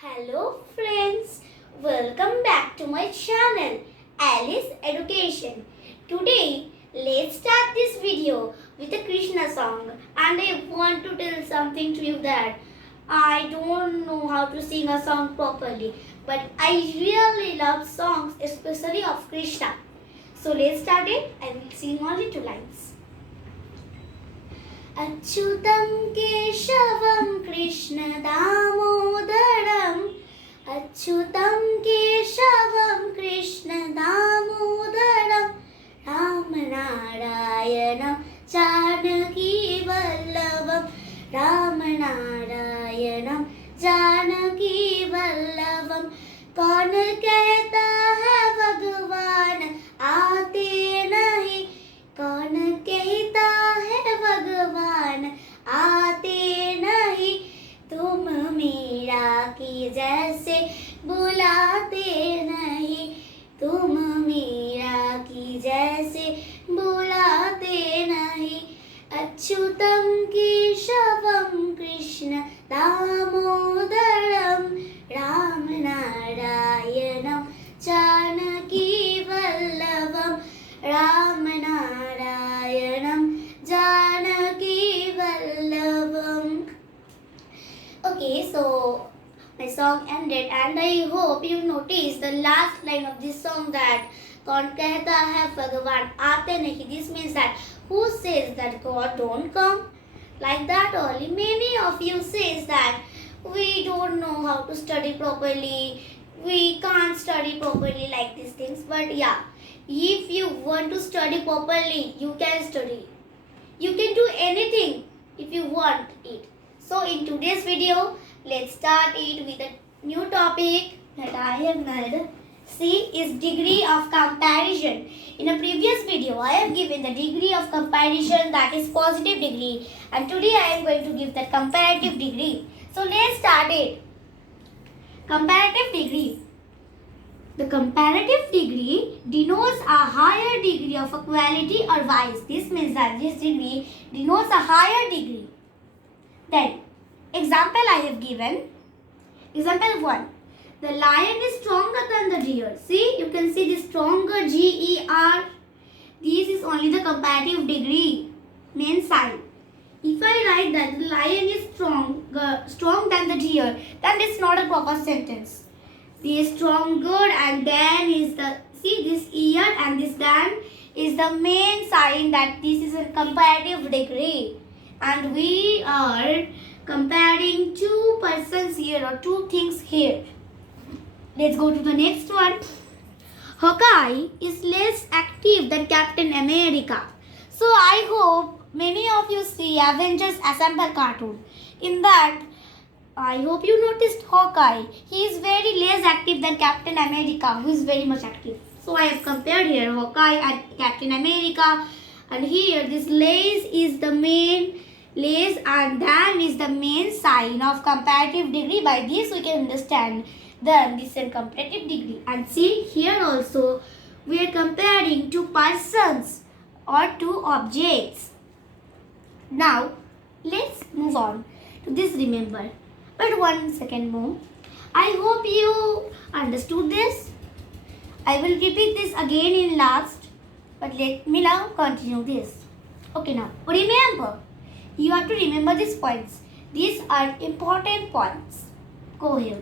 Hello friends, welcome back to my channel Alice Education. Today let's start this video with a Krishna song, and I want to tell something to you that I don't know how to sing a song properly, but I really love songs, especially of Krishna. So let's start it. I will sing only two lines. अच्युतं केशवं कृष्णदामोदरम् अच्युतं केशवं कृष्णदामोदरं रामनारायणं जानकीवल्लभं रामनारायणं जानकीवल्लभं कौन कहता है भगवान आते नहीं कौन कहता है भगवान आते नहीं तुम मीरा की जैसे बुलाते नहीं तुम मीरा की जैसे बुलाते नहीं अच्युतं केशवं Krishna दामोदरं रामनारायणं जानकीवल्लभं रामनारायणं जानकीवल्लभम्. Okay, so my song ended, and I hope you noticed the last line of this song that कौन कहता है भगवान आते नहीं. This means that who says that God don't come? Like that only. Many of you says that we don't know how to study properly, we can't study properly like these things. But yeah, if you want to study properly, you can study. You can do anything if you want it. So in today's video, let's start it with a new topic that I have made. C is degree of comparison. In a previous video, I have given the degree of comparison, that is positive degree, and today I am going to give the comparative degree. So let's start it. Comparative degree. The comparative degree denotes a higher degree of a quality or vice. This means that this degree denotes a higher degree. Then, example I have given. Example 1. The lion is stronger than the deer. See, you can see the stronger G-E-R. This is only the comparative degree, main sign. If I write that the lion is strong than the deer, then it's not a proper sentence. The stronger and then is the, see this ear and this then is the main sign that this is a comparative degree. And we are comparing two persons here or two things here. Let's go to the next one. Hawkeye is less active than Captain America. So I hope many of you see Avengers Assemble cartoon. In that, I hope you noticed Hawkeye. He is very less active than Captain America, who is very much active. So I have compared here Hawkeye and Captain America. And here this less is the main, less and than is the main sign of comparative degree. By this we can understand then this is a comparative degree. And see here also we are comparing two persons or two objects. Now let's move on to this, remember. But one second more. I hope you understood this. I will repeat this again in last. But let me now continue this. Okay, now remember. You have to remember these points. These are important points. Go here.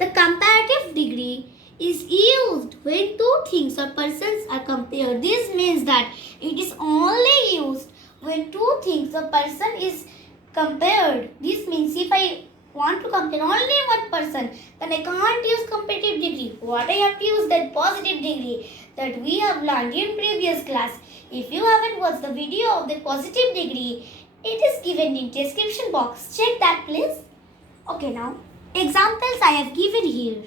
The comparative degree is used when two things or persons are compared. This means that it is only used when two things or person is compared. This means if I want to compare only one person, then I can't use comparative degree. What I have to use that positive degree that we have learned in previous class. If you haven't watched the video of the positive degree, it is given in description box. Check that please. Okay, now examples I have given here.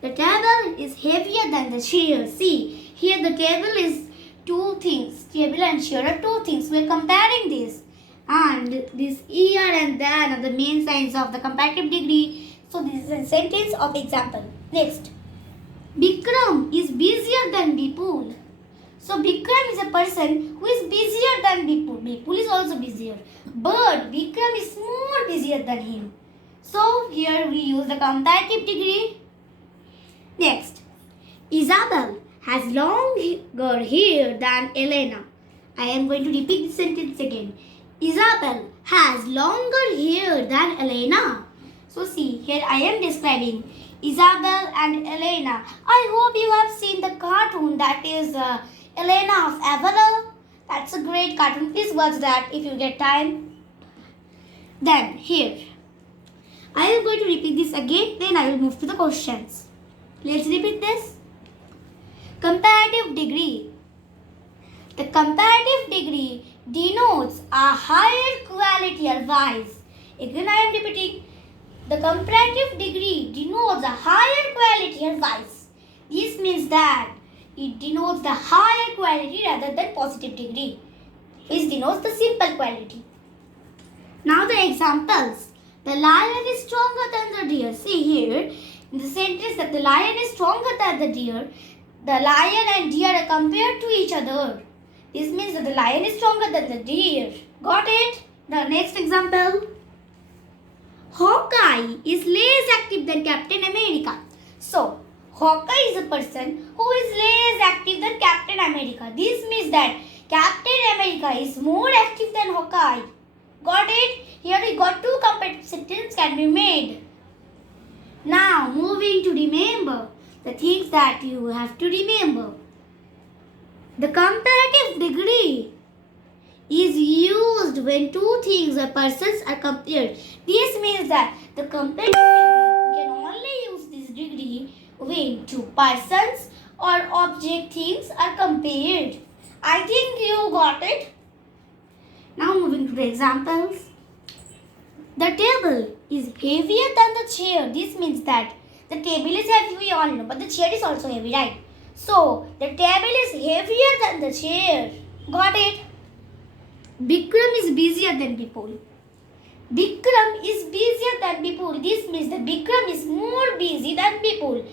The table is heavier than the chair. See, here the table is two things. Table and chair are two things. We are comparing this. And this ear and then are the main signs of the comparative degree. So this is a sentence of example. Next. Bikram is busier than Bipul. So Bikram is a person who is busier than Bipul. Bipul is also busier. But Bikram is more busier than him. So here we use the comparative degree. Next, Isabel has longer hair than Elena. I am going to repeat the sentence again. Isabel has longer hair than Elena. So see, here I am describing Isabel and Elena. I hope you have seen the cartoon that is Elena of Avalor. That's a great cartoon. Please watch that if you get time. Then here, I am going to repeat this again. Then I will move to the questions. Let's repeat this. Comparative degree. The comparative degree denotes a higher quality or vice. Again I am repeating. The comparative degree denotes a higher quality or vice. This means that it denotes the higher quality rather than positive degree, which denotes the simple quality. Now the examples. The lion is stronger than the deer. See here, in the sentence that the lion is stronger than the deer, the lion and deer are compared to each other. This means that the lion is stronger than the deer. Got it? The next example. Hawkeye is less active than Captain America. So, Hawkeye is a person who is less active than Captain America. This means that Captain America is more active than Hawkeye. Got it? Here we got two comparative sentences can be made. Now, moving to remember the things that you have to remember. The comparative degree is used when two things or persons are compared. This means that the comparative degree can only use this degree when two persons or object things are compared. I think you got it. Now moving to the examples. The table is heavier than the chair. This means that the table is heavy, we all know, but the chair is also heavy, right? So, the table is heavier than the chair. Got it? Bikram is busier than Bipul. Bikram is busier than Bipul. This means that Bikram is more busy than Bipul.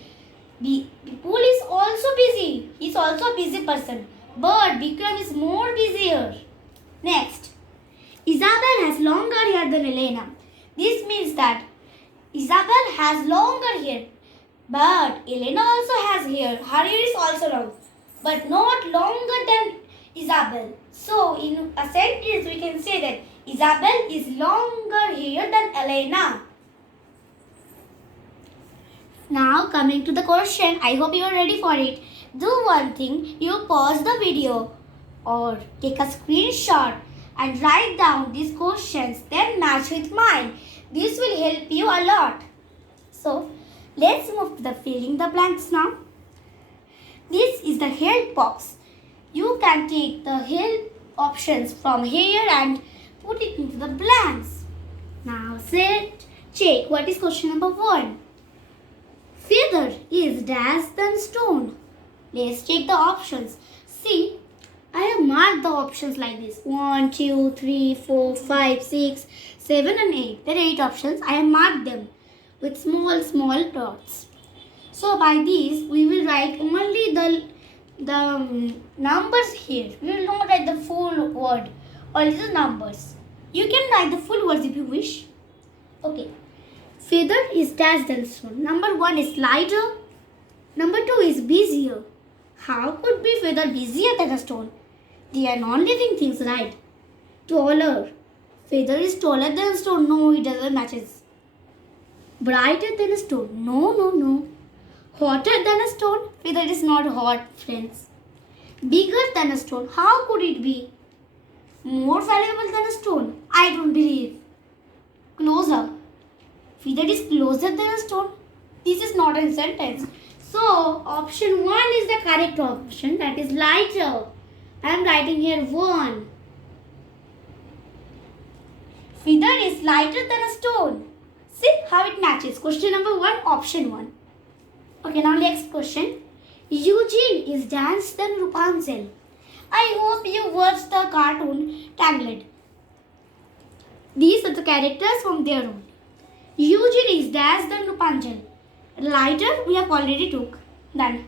Bipul is also busy. He is also a busy person. But Bikram is more busier. Next. Isabel has longer hair than Elena. This means that Isabel has longer hair. But Elena also has hair. Her hair is also long. But not longer than Isabel. So, in a sentence, we can say that Isabel is longer hair than Elena. Now, coming to the question, I hope you are ready for it. Do one thing, you pause the video or take a screenshot and write down these questions, then match with mine. This will help you a lot. So, let's move to the filling the blanks now. This is the help box. You can take the help options from here and put it into the blanks. Now set, check. What is question number 1? Feather is dash than stone. Let's check the options. See, I have marked the options like this. 1, 2, 3, 4, 5, 6, 7 and 8. There are 8 options. I have marked them with small dots. So by these, we will write only the numbers here. We will not write the full word, only the numbers. You can write the full words if you wish. Okay. Feather is dash than stone. Number 1 is lighter. Number 2 is busier. How could be feather busier than a stone? They are non-living things, right? Taller. Feather is taller than a stone. No, it doesn't matches. Brighter than a stone. No. Hotter than a stone. Feather is not hot, friends. Bigger than a stone. How could it be? More valuable than a stone. I don't believe. Closer. Feather is closer than a stone. This is not a sentence. So, option 1 is the correct option. That is lighter. I am writing here 1. Feather is lighter than a stone. See how it matches. Question number 1, option 1. Okay, now next question. Eugene is dash than Rapunzel. I hope you watched the cartoon Tangled. These are the characters from there only. Eugene is dash than Rapunzel. Lighter, we have already took. Done.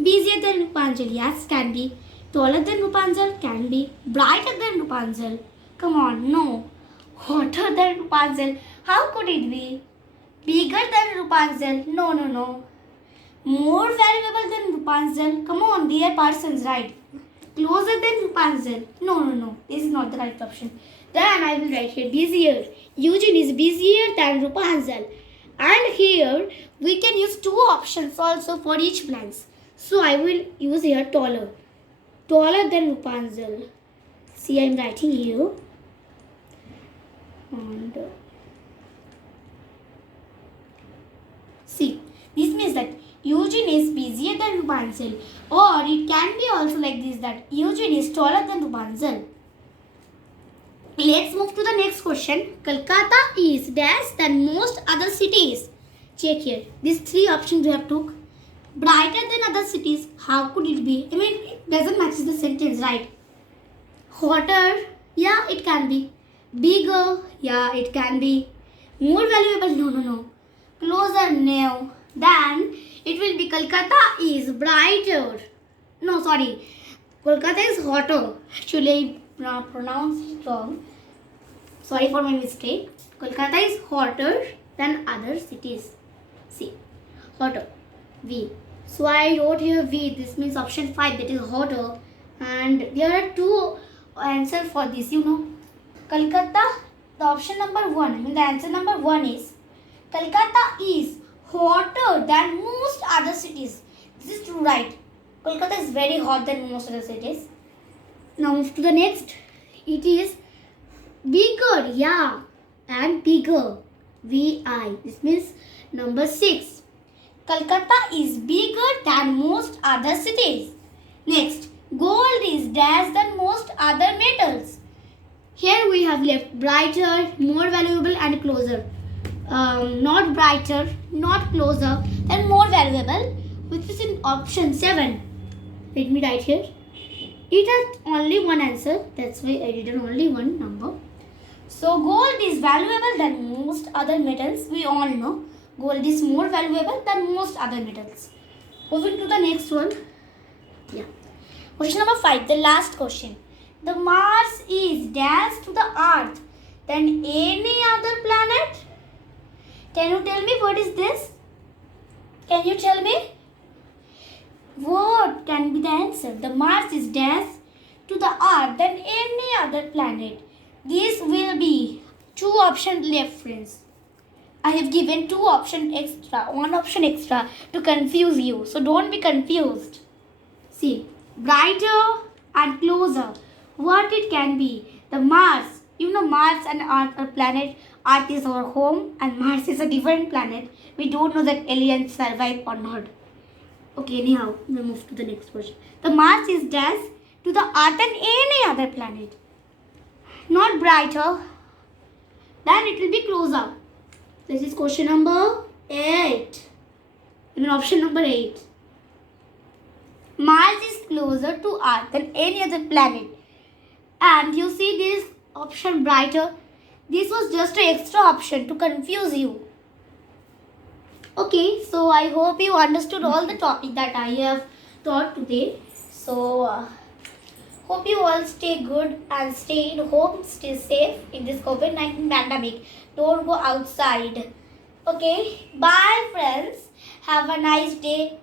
Busier than Rapunzel, yes, can be. Taller than Rapunzel, can be. Brighter than Rapunzel. Come on, no. Hotter than Rapunzel. How could it be? Bigger than Rapunzel? No, no, no. More valuable than Rapunzel? Come on, dear persons, right? Closer than Rapunzel? No, no, no. This is not the right option. Then I will write here busier. Eugene is busier than Rapunzel. And here we can use two options also for each blanks. So I will use here taller. Taller than Rapunzel. See, I am writing here. And see, this means that Eugene is busier than Rapunzel. Or it can be also like this, that Eugene is taller than Rapunzel. Let's move to the next question. Kolkata is dash than most other cities. Check here. These three options we have took. Brighter than other cities. How could it be? I mean, it doesn't match the sentence, right? Hotter. Yeah, it can be. Bigger. Yeah, it can be. More valuable. No, no, no. Closer. No. Then it will be Kolkata is brighter. No, sorry. Kolkata is hotter. Actually, I pronounced it wrong. Sorry for my mistake. Kolkata is hotter than other cities. See, hotter. V. So I wrote here V. This means option 5, that is hotter. And there are two answers for this, you know. Kolkata, the option number 1, I mean the answer number 1 is Kolkata is hotter than most other cities. This is true, right? Kolkata is very hot than most other cities. Now move to the next. It is bigger, yeah, and bigger. VI. This means number 6. Kolkata is bigger than most other cities. Next, gold is dash than most other metals. Here we have left brighter, more valuable and closer. Not brighter, not closer, and more valuable, which is in option 7. Let me write here. It has only one answer, that's why I did only one number. So gold is valuable than most other metals. We all know gold is more valuable than most other metals. Moving to the next one. Yeah. Question number 5, the last question. The Mars is dash to the Earth than any other planet. Can you tell me what is this? Can you tell me? What can be the answer? The Mars is dash to the Earth than any other planet. This will be 2 options left, friends. I have given 2 options extra, 1 option extra to confuse you. So don't be confused. See, brighter and closer. What it can be? The Mars. You know Mars and Earth are planet. Earth is our home and Mars is a different planet. We don't know that aliens survive or not. Okay, anyhow, we'll move to the next question. The Mars is dash to the Earth and any other planet. Not brighter. Then it will be closer. This is question number 8. I mean option number 8. Mars is closer to Earth than any other planet. And you see this option brighter. This was just an extra option to confuse you. Okay, so I hope you understood all the topic that I have taught today. So hope you all stay good and stay in home, stay safe in this COVID-19 pandemic. Don't go outside. Okay, bye friends. Have a nice day.